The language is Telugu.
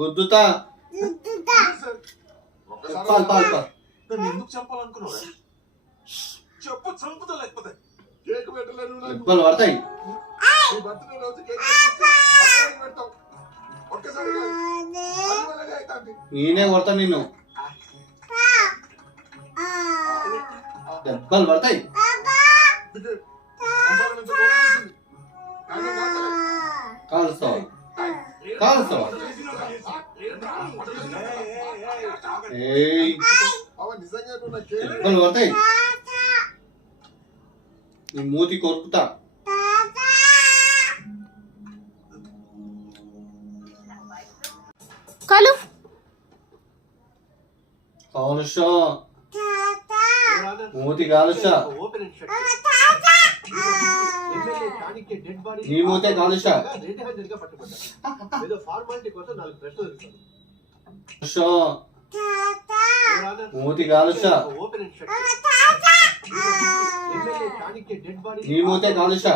గుద్దుతా పాలు పాలు పాలు నన్ను ఎందుకు చంపాలనుకున్నావు? చెప్పు, చంపుతా లేకపోతే కేక్ పెట్టలేదు. దెబ్బలు పడతాయి. నీ బర్త్డే రోజు కేక్ పెడతావు. ఒక్కసారి నేనే కొడతా నిన్ను. దెబ్బలు పడతాయి. కాలుస్తావా కాలుస్తావా? దెబ్బలు పడతాయి. నీ మూతి కొరుకుతా. కాలు కాలుషా మూతి కాలుషా. నీ మూతే కాలుషా. మూతి కాలుషా. నీ మూతే కాలుషా.